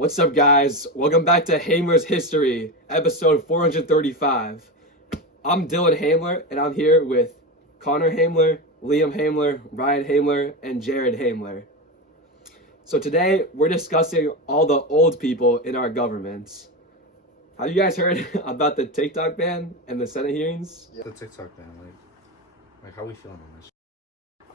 What's up, guys? Welcome back to Hamler's History, episode 435. I'm Dylan Hamler, and I'm here with Connor Hamler, Liam Hamler, Ryan Hamler, and Jared Hamler. So today, we're discussing all the old people in our governments. Have you guys heard about the TikTok ban and the Senate hearings? Yeah. The TikTok ban, like how we feeling on this?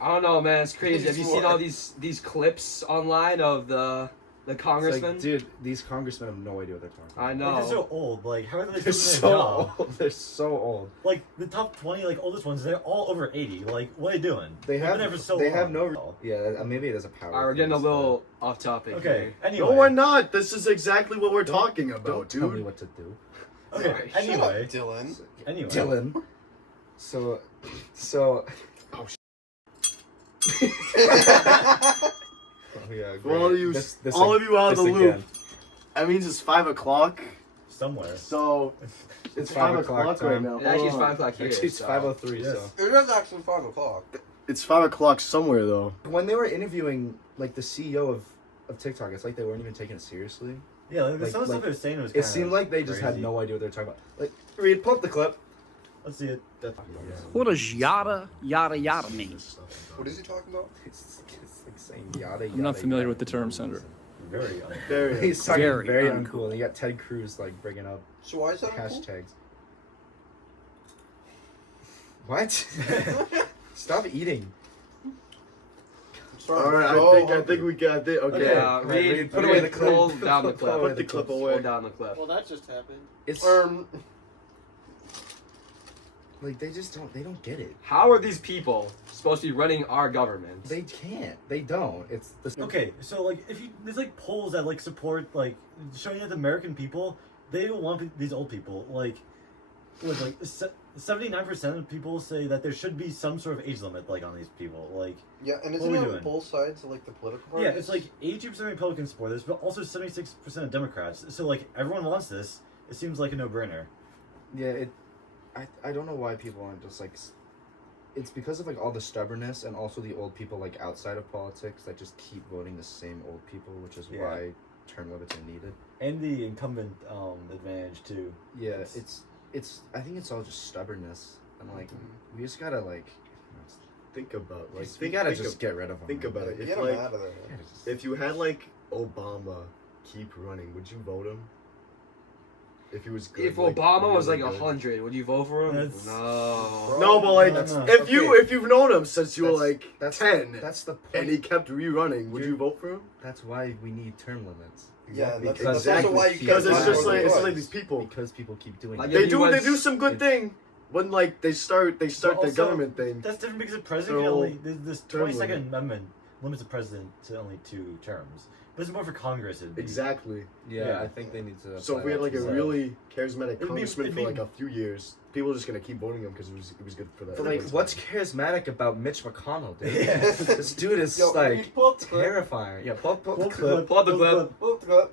I don't know, man. It's crazy. Have you seen all these clips online of the congressmen? Like, dude, these congressmen have no idea what they're talking about. I know. Like, they're so old. Like, how are they doing They're their so job? old. They're so old. Like, the top 20, like, oldest ones, they're all over 80. Like, what are they doing? They've been there for so They long. have no. Yeah, maybe it is a power. Alright, we're getting a little off topic. Okay, here. anyway. No, we're not. This is exactly what we're talking about, Don't dude. tell me what to do. Okay, Alright, anyway. Dylan. Anyway. Dylan. So. Oh, Oh, yeah, For all of you, this all of you out of the loop, again. that means it's 5 o'clock. Somewhere. So it's 5 o'clock right now. It actually is 5 o'clock here. Actually, it's so. 5:03. Yes. So It is actually 5 o'clock. It's 5 o'clock somewhere though. when they were interviewing like the CEO of TikTok, it's like they weren't even taking it seriously. Yeah, like, some of the stuff like, they were saying was It kinda seemed like they just had crazy. no idea what they were talking about. Like, Reed, pull up the clip. Let's see it. What does yada yada mean? What is he talking about? It's like saying yada yada. I'm not familiar yada, with the term, yada. Senator. Very unfair. Very. He's talking Very very uncool. uncool. And you got Ted Cruz like bringing up So why is that uncool? hashtags. What? Stop eating. Sorry, All right, I think we got it. Okay. Yeah, Reed, put away the clip. Hold down the clip. Put the clip away. Hold down the clip. Well, that just happened. It's like they don't get it. How are these people supposed to be running our government? They can't. They don't. It's the Okay, so, like, if you... There's, like, polls that, like, support, like, showing that the American people, they don't want these old people. Like, with, like, 79% of people say that there should be some sort of age limit, like, on these people. Like... Yeah, and What isn't are we it on doing? both sides of, like, the political Yeah, parties? it's like 82% Republican supporters, but also 76% of Democrats. So, like, everyone wants this. It seems like a no-brainer. yeah. I don't know why people aren't just like. It's because of like all the stubbornness and also the old people like outside of politics that just keep voting the same old people, which is Yeah. why term limits are needed. And the incumbent advantage, too. Yeah, it's. I think it's all just stubbornness, and like we just gotta like. Think about like We gotta just get rid of them. think about it. Get If him like out of there. if you had like Obama keep running, would you vote him? If he was good. If like, Obama was like really good? 100, would you vote for him? That's- No. No, but like No. if you've known him since you were That's- like that's 10, That's the point. and he kept rerunning, would You're- you vote for him? That's why we need term limits. Yeah, Exactly. that's also why you Because can't it's vote just for like the it's boys. like these people. Because people keep doing Like, it. if They you do went- some good thing when like they start But their also, government thing. That's different because the president They're can all only... This term 22nd limit. Amendment limits the president to only 2 terms. But it's more for Congress. It'd be. Exactly. Yeah, Yeah. I think they need to. So if apply we had that like to a that. really charismatic be- congressman it'd for be- like a few years, people are just gonna keep voting him because it was good for that. But like, what's charismatic about Mitch McConnell, dude? Yeah. This dude is Yo, like Reed, pull up the clip. terrifying. Yeah, pull up the clip. Pull up the clip. Pull up the clip.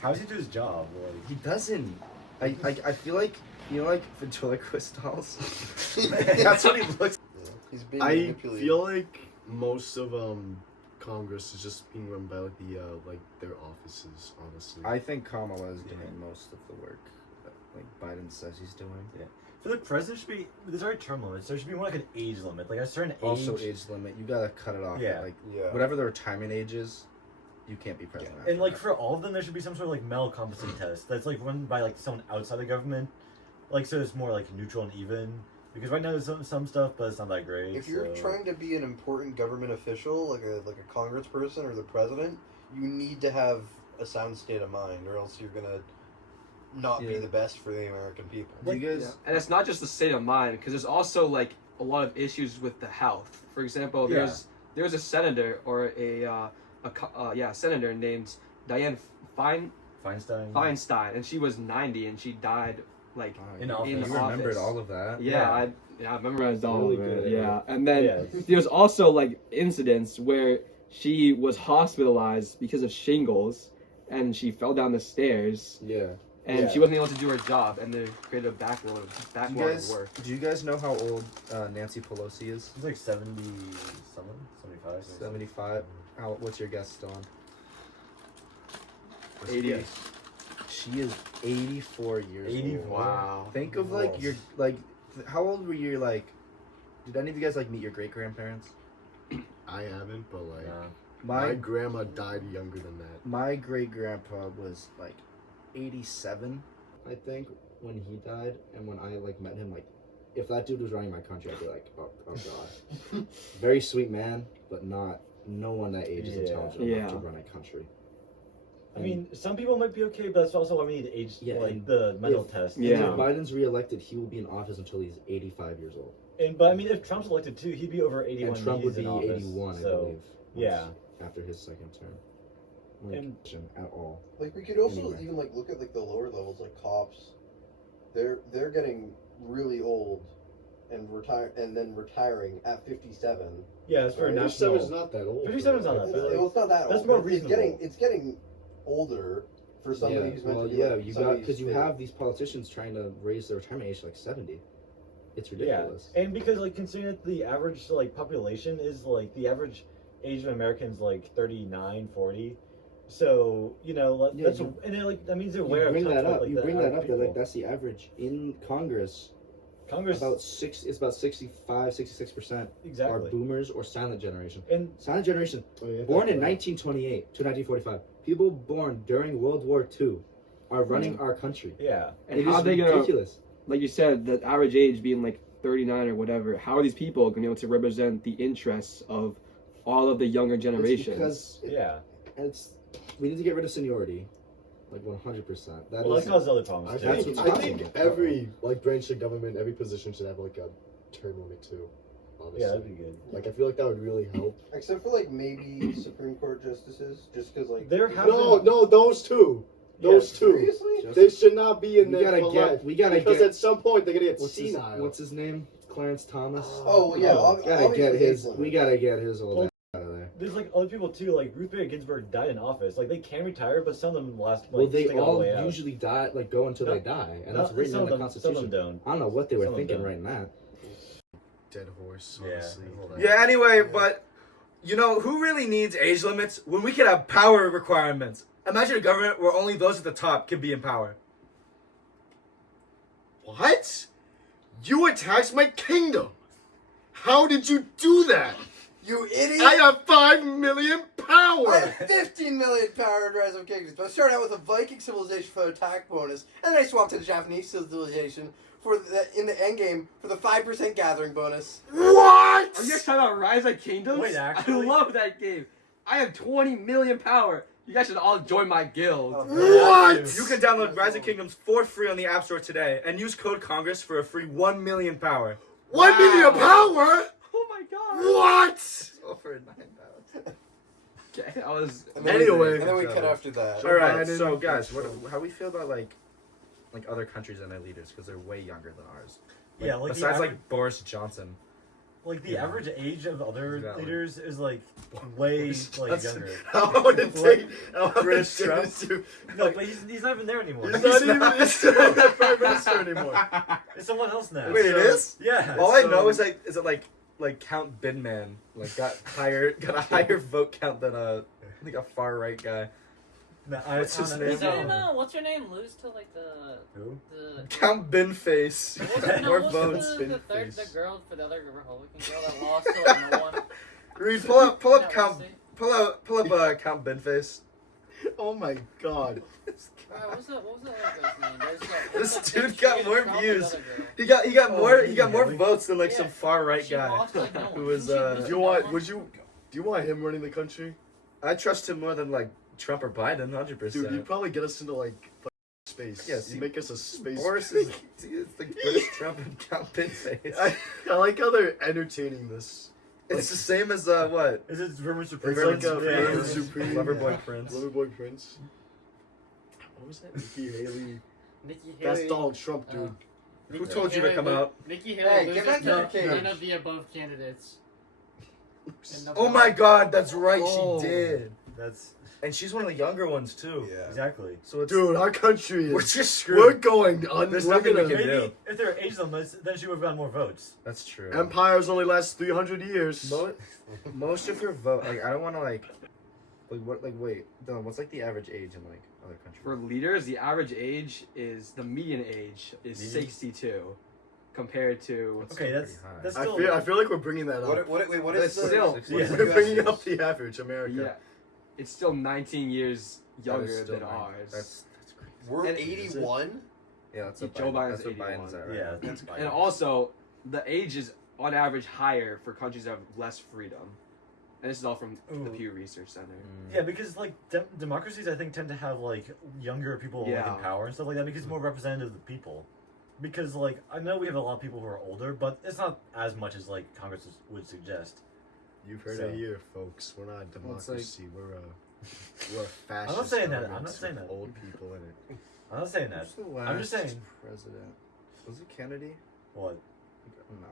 How does he do his job? Like... He doesn't. I feel like like ventriloquist dolls. That's what he looks. He's being I manipulated. feel like most of Congress is just being run by like the like their offices, honestly. I think Kamala is doing most of the work that like Biden says he's doing. I feel like president should be... There's already term limits. There should be more like an age limit. Like a certain age... Also, age limit. You gotta cut it off. Yeah. At, like Yeah. whatever the retirement age is, you can't be president. And like for all of them, there should be some sort of like male competency test that's like run by like someone outside the government, like so it's more like neutral and even. Because right now there's some stuff, but it's not that great. If you're so... trying to be an important government official, like a congressperson or the president, you need to have a sound state of mind, or else you're gonna not be Yeah. the best for the American people. do you guys? And it's not just the state of mind, because there's also like a lot of issues with the health. For example, there's a senator or a senator named Dianne Feinstein, and she was 90 and she died like In you office. you office. remembered all of that. Yeah, I memorized all really of it. good. Yeah, and then Yeah. there's also like incidents where she was hospitalized because of shingles, and she fell down the stairs, yeah. and Yeah. she wasn't able to do her job, and they created a backlog of work. Do you guys know how old Nancy Pelosi is? He's like 70 something, 75. 75. What's your guess, Dawn? 80. Yes. She is 84 years 84? old. Wow. Think of like your how old were you like? Did any of you guys like meet your great grandparents? I haven't, but like My my grandma died younger than that. my great grandpa was like 87, I think, when he died, and when I like met him, like if that dude was running my country, I'd be like, oh god. Very sweet man, but no one that age is intelligent enough to run a country. I mean, some people might be okay, but that's also why we need age, and the mental test. Yeah. If Biden's reelected, he will be in office until he's 85 years old. But I mean, if Trump's elected too, he'd be over 81. And Trump would be in office, 81, so, I believe. Yeah. After his second term. Like, And- at all. Like we could also Anyway. even like look at like the lower levels, like cops. They're getting really old, and retiring at 57. Yeah, it's for Right. national. 57's not that old. 57 is not that bad. Well, it's not that That's old. more but reasonable. It's getting older for somebody who's meant to be. Like, because you have these politicians trying to raise the retirement age to like 70. It's ridiculous. Yeah, and because like considering that the average like population is like the average age of Americans like 39, 40. So that's and it, that means they're aware You bring of that touch with, up. like, You the bring that average up. That like people. that's the average in Congress. Congress It's about 65-66% are exactly. boomers or silent generation. And Silent generation, born in 1928 to 1945. People born during World War II are running our country. yeah, And It how is are they gonna, ridiculous. like you said, the average age being like 39 or whatever, how are these people going to be able to represent the interests of all of the younger It's generations? because yeah. we need to get rid of seniority, like 100%. That Well, is that causes other problems too. That's what's I causing think it. every like branch of government, every position should have like a term limit too. Honestly. Yeah, that'd be good. Like I feel like that would really help. except for like maybe Supreme Court justices, just because like There have No, those two. Those two. seriously. They should not be in We there gotta for get- life. we gotta because get- at some point they're gonna get what's senile. his name? Clarence Thomas. Oh well, yeah, Gotta get his. obviously We gotta get his old ass out of there. There's like other people too. Like Ruth Bader Ginsburg died in office. Like they can retire, but some of them last. Like, Well, they stick it all the way out. usually die, like go until they die, and that's written some in the of them, Constitution. Some of them don't. I don't know what they were Some of them thinking don't. writing that. Dead horse. Yeah. Honestly. Yeah, anyway, but who really needs age limits when we could have power requirements? Imagine a government where only those at the top can be in power. What? You attacked my kingdom. How did you do that? you idiot. I have 5 million I power. have 15 million power in Rise of Kingdoms, but I started out with a Viking civilization for the attack bonus, and then I swapped to the Japanese civilization in the end game for the 5% gathering bonus. What? Are you guys talking about Rise of Kingdoms? Wait, actually? I love that game. I have 20 million power. You guys should all join my guild. What? You can download Rise of Kingdoms for free on the App Store today, and use code Congress for a free 1 million power. 1 million power? Oh my god. What? Over 9,000. Okay, I was. Anyway. And then we cut after that. All right, Biden- so guys, how do we feel about like other countries and their leaders because they're way younger than ours? Yeah, like the besides average- like Boris Johnson. Like the average age of other Exactly. leaders is like way like That's- younger. I want to take British Trump? No, but he's not even there anymore. He's not even the prime minister anymore. It's someone else now. Wait, it is? Yeah. All I know is like Count Binman got a higher vote count than a far right guy. No, What's his name? What's your name? Lose to like the Who? the. Count Binface. More What's votes. the third, the girl for the other Republican girl that lost to like no one? Reed, pull up Yeah, Count Count Binface. Oh my god. Alright, what was that other girl's name? There's that- This that dude chick got who more Trump, views. the other girl. He got more really? votes than like Yeah. some far right She guy lost to, like, no one. who was Didn't she lose Do to you no want? one? Do you want him running the country? I trust him more than like Trump or Biden, 100%. Dude, he'd probably get us into like space. Yes, He'd make us a space. Boris is it's like British Trump and Count Binface. I like how they're entertaining this. It's the same as what? Is it Vermin Supreme? It's like a Yeah. Vermin Supreme. Loverboy Prince. Loverboy Prince. What was that? Nikki Haley. Nikki That's Haley. Donald Trump, dude. Who told you to come out? Nikki Hey, Haley give loses that to to the none cage. of the above candidates. In the Oh my God, that's right, Oh. she did. That's And she's one of the younger ones too. Yeah. exactly. So it's Dude, our country we're is. just We're screwed. going on. There's we're nothing we gonna- can do. Maybe if there were age limits, then she would have gotten more votes. That's true. Empires only last 300 years. Most of her vote, like I don't want to like Wait, Dylan, what's like the average age in like other countries? For leaders, the average age is the median age is Median? 62, compared to Okay, that's pretty high. that's I still. feel like we're bringing that up. What is the... Still, what is yeah. the We're US bringing age? up the average America. yeah, it's still 19 years That is younger still than nice. ours. That's crazy. We're And- 81? Yeah, that's what Joe Biden's that's what 81. Biden's at right Yeah, now. that's And also, the age is on average higher for countries that have less freedom. And this is all from the Ooh. Pew Research Center. Yeah, because like democracies, I think tend to have like younger people like Yeah. in power and stuff like that because it's more representative of the people. Because like I know we have a lot of people who are older, but it's not as much as like Congress would suggest. You've heard So- it here, folks. We're not a Well, it's like- democracy. We're a fascist. not saying that. I'm government not saying with that. Old people in it. I'm not saying that. Who's the I'm just last saying. president? Was it Kennedy? What? No.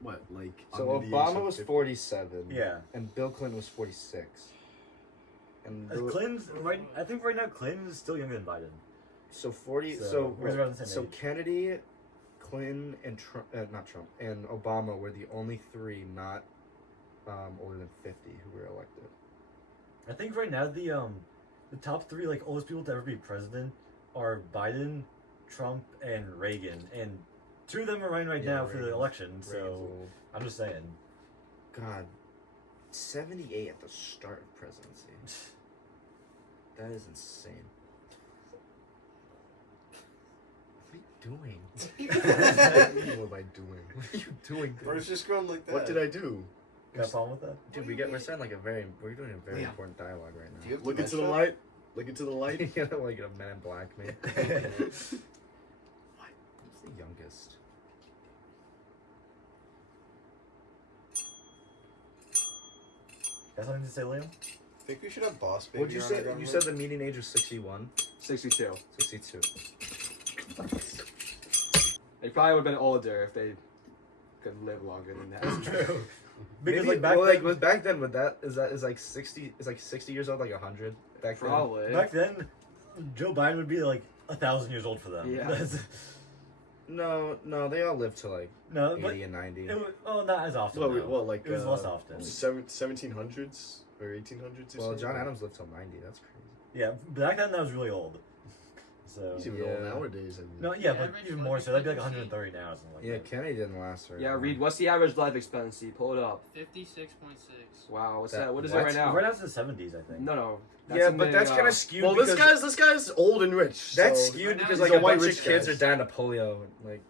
What, like? So under the age Obama of was 50? 47. Yeah. And Bill Clinton was 46. And there wa- Clinton's right. I think right now Clinton is still younger than Biden. so 40. So, So we're around the same so age. Kennedy, Clinton, and not Trump, and Obama were the only three not older than 50 who were elected. I think right now the top three like oldest people to ever be president are Biden, Trump, and Reagan, and two of them are running right Yeah, now for the Reagan's- election. Reagan's So old. I'm just saying. God, 78 at the start of presidency. That is insane. What are you doing? What am I doing? What are you doing? Or it's just going like that. What did I do? Got a problem with that? Dude, we're saying like we're doing a very Yeah. important dialogue right Do you now. have Look into the dementia? light. Look into the light. You know, like a Men in Black me. Who's the youngest? Got something to say, Liam? Think we should have boss baby. What'd you on our say? You government? said the median age was 61, 62. 62. They probably would have been older if they could live longer than that. True. Because Maybe, like back well, then, like was back then with that is like 60 is like 60 years old like 100 back then. Probably. back then, Joe Biden would be like 1,000 years old for them. Yeah. That's- No, they all lived to like no, 80 but and 90. it was, oh, not as often. What, no. what, like it was less often. 1700s or 1800s? Well, John Adams lived till 90. That's crazy. Yeah, back then that was really old. So He's even Yeah. old nowadays. I mean. no, yeah, The but average even more so. That'd be like life 130 now, or something like Yeah, that. Kennedy didn't last very Yeah, long. Reed, what's the average life expectancy? Pull it up. 56.6. Wow, what's That- that? What is what? it right now? Right now it's the 70s, I think. No. Yeah, in but the, that's kind of skewed. Well, because this guy's old and rich. that's so- skewed Right now because he's like a a white bunch of rich kids guy. are dying of polio. Like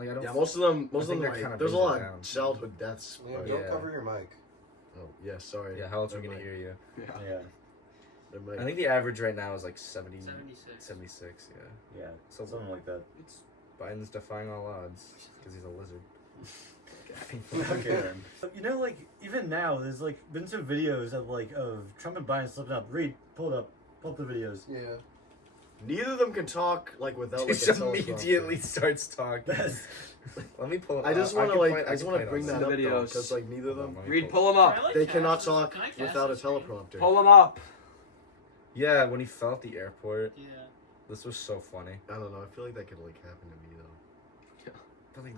I don't. Yeah, most of them. I think they're like, kinda there's a bringing lot it of down. childhood deaths. Liam, but- don't Yeah. cover your mic. Oh yeah, sorry. Yeah, how else are we Never gonna mind. hear you? Yeah. Yeah, Never mind. I think the average right now is like 70, 76. 76. Yeah. yeah, So something like that. Biden's defying all odds because he's a lizard. Okay, then. But, you know, like even now, there's like been some videos of Trump and Biden slipping up. Reed, pull it up. Pull up the videos. Yeah. Neither of them can talk like without like a Just teleprompter. immediately starts talking. That's Let me pull it. I just want want to to I just want to bring that The up videos. because like neither of them Reed, pull them up. Can I, like, they cast cannot this- talk can I cast without a this screen? teleprompter. Pull them up. Yeah, when he fell at the airport, Yeah. this was so funny. I don't know. I feel like that could like happen to me though. But like,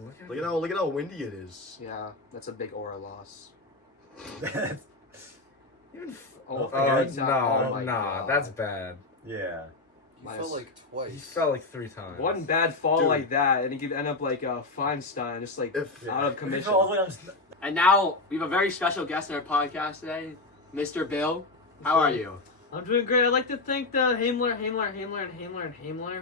Look at how windy it is. Yeah, that's a big aura loss. Even Oh, God. no, Oh my nah, God. that's bad. yeah. You Nice. fell like He twice. fell like 3 times. One bad fall Dude. like that, and he could end up like Feinstein, just like If out of If you commission. fall all the way down- And now we have a very special guest on our podcast today, Mr. Bill. How are you? I'm doing great. I'd like to thank the Hamler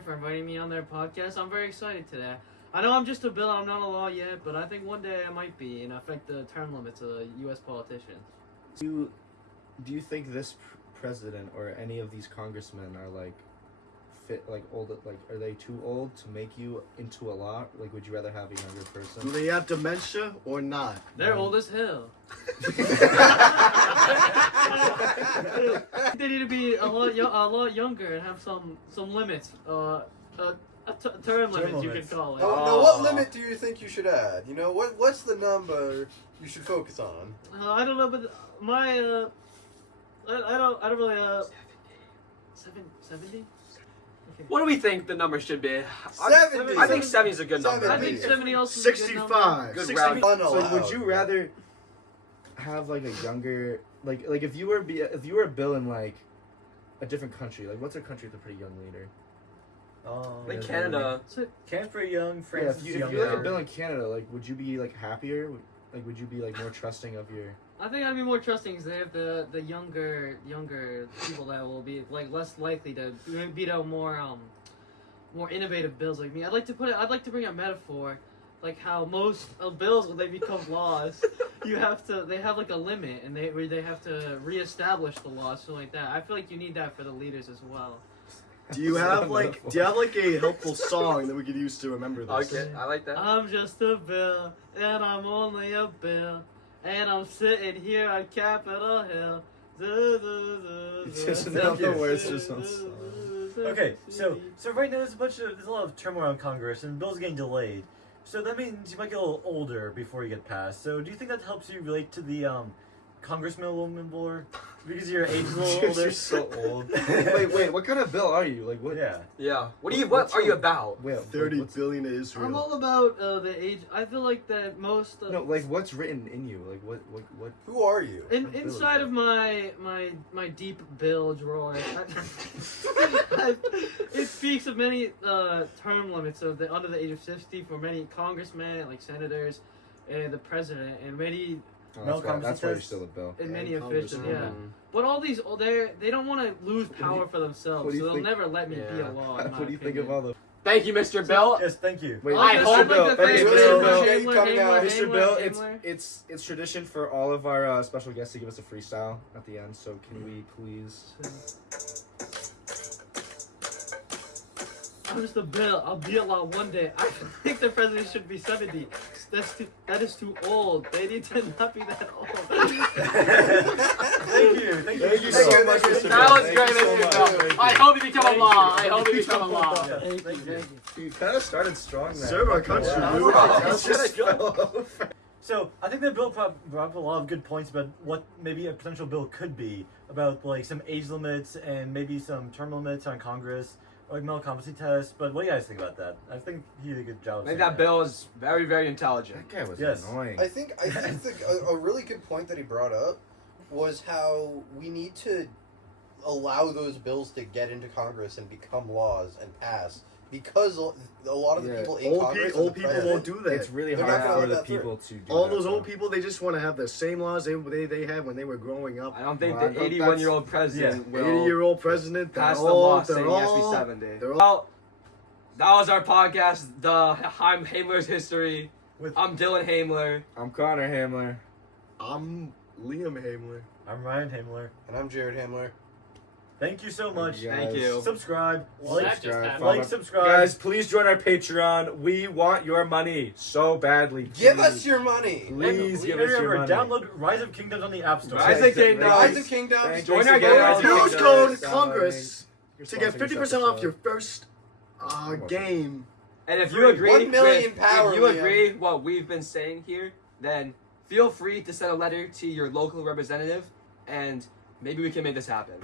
for inviting me on their podcast. I'm very excited today. I know I'm just a bill, I'm not a law yet, but I think one day I might be and affect the term limits of U.S. politicians. Do you think this president or any of these congressmen are like fit, like old, like are they too old to make you into a law? Like, would you rather have a younger Do person? they have dementia or not? They're old as hell. They need to be a lot younger and have some limits. Term limits, you limits. could call it. Now, what limit do you think you should add? You know, what's the number you should focus on? I don't know, but my I don't really 70. What do we think the number should be? 70. I think 70 is a good number. 70. I think 70 also is a good number. 65. Good 60 round. fun So would allowed. you rather have like a younger like if you were a bill in like a different country, like what's a country with a pretty young leader? Like Canada. Canada's pretty young. Yeah, France if is you younger. like a bill in Canada, like would you be like happier? Like would you be like more trusting of your? I think I'd be more trusting because they have the younger people that will be like less likely to beat out more innovative bills like me. I'd like to bring a metaphor, like how most bills when they become laws, they have like a limit and they have to reestablish the law, something like that. I feel like you need that for the leaders as well. Do you have like a helpful song that we could use to remember this? Okay, I like that. I'm just a bill, and I'm only a bill, and I'm sitting here on Capitol Hill. It's not the worst or something. Okay, so right now there's a lot of turmoil in Congress and bills are getting delayed. So that means you might get a little older before you get passed. So do you think that helps you relate to the congressman a little bit more? Because your age is a little older. You're so old. wait, what kind of bill are you? Like what? Yeah. What are you about? Wait, 30 billion to Israel. I'm all about the age. I feel like that most. No, like what's written in you? Like what? Who are you? Inside of my deep bill drawer, it speaks of many term limits of under the age of 60 for many congressmen, like senators, and the president, and many. Oh, that's why you're still a bill. And many officials, yeah. But all these, they don't want to lose power for themselves, so they'll never let me be a law. What do you think of all the? Thank you, Mr. Bill. Yes, thank you. Wait, I hope Mr. Bill, it's tradition for all of our special guests to give us a freestyle at the end. So can we please? I'm just a bill. I'll be a law one day. I think the president should be 70. That is too old. They need to not be that old. Thank you so much, Mr. Bill. That was great, Mr. Bill. I hope you become a law. I hope you become a law. Thank you. You kind of started strong there. Serve our country, dude. That's just fell. So I think the bill brought up a lot of good points about what maybe a potential bill could be about, like some age limits and maybe some term limits on Congress. Like mental competency tests, but what do you guys think about that? I think he did a good job. I think that bill is very, very intelligent. That guy was Yes. annoying. I think a really good point that he brought up was how we need to allow those bills to get into Congress and become laws and pass, because a lot of the people in Congress, Old people won't do that. It's really They're not hard gonna for let the that through. people to do All that, those old though. people, they just want to have the same laws they had when they were growing up. I don't think Well, the 81-year-old president will 80-year-old president, they're pass the all, law they're saying he has to be all, 70. they're all- Well, that was our podcast, the Hamler's History. I'm Dylan Hamler. I'm Connor Hamler. I'm Liam Hamler. I'm Ryan Hamler. And I'm Jared Hamler. Thank you so much. Yeah. Thank you. Subscribe. Subscribe. Guys, please join our Patreon. We want your money so badly. Give Please. us your money. Please give us your money. Download Rise of Kingdoms on the App Store. Rise of Kingdoms. Rise of Kingdoms. Thanks Join our again, gang. Rise of Use Kingdoms. code Downloading. Congress You're to get sponsoring this 50% off episode. your first game. And if you agree, 1 million power, if you Liam. agree what we've been saying here, then feel free to send a letter to your local representative, and maybe we can make this happen.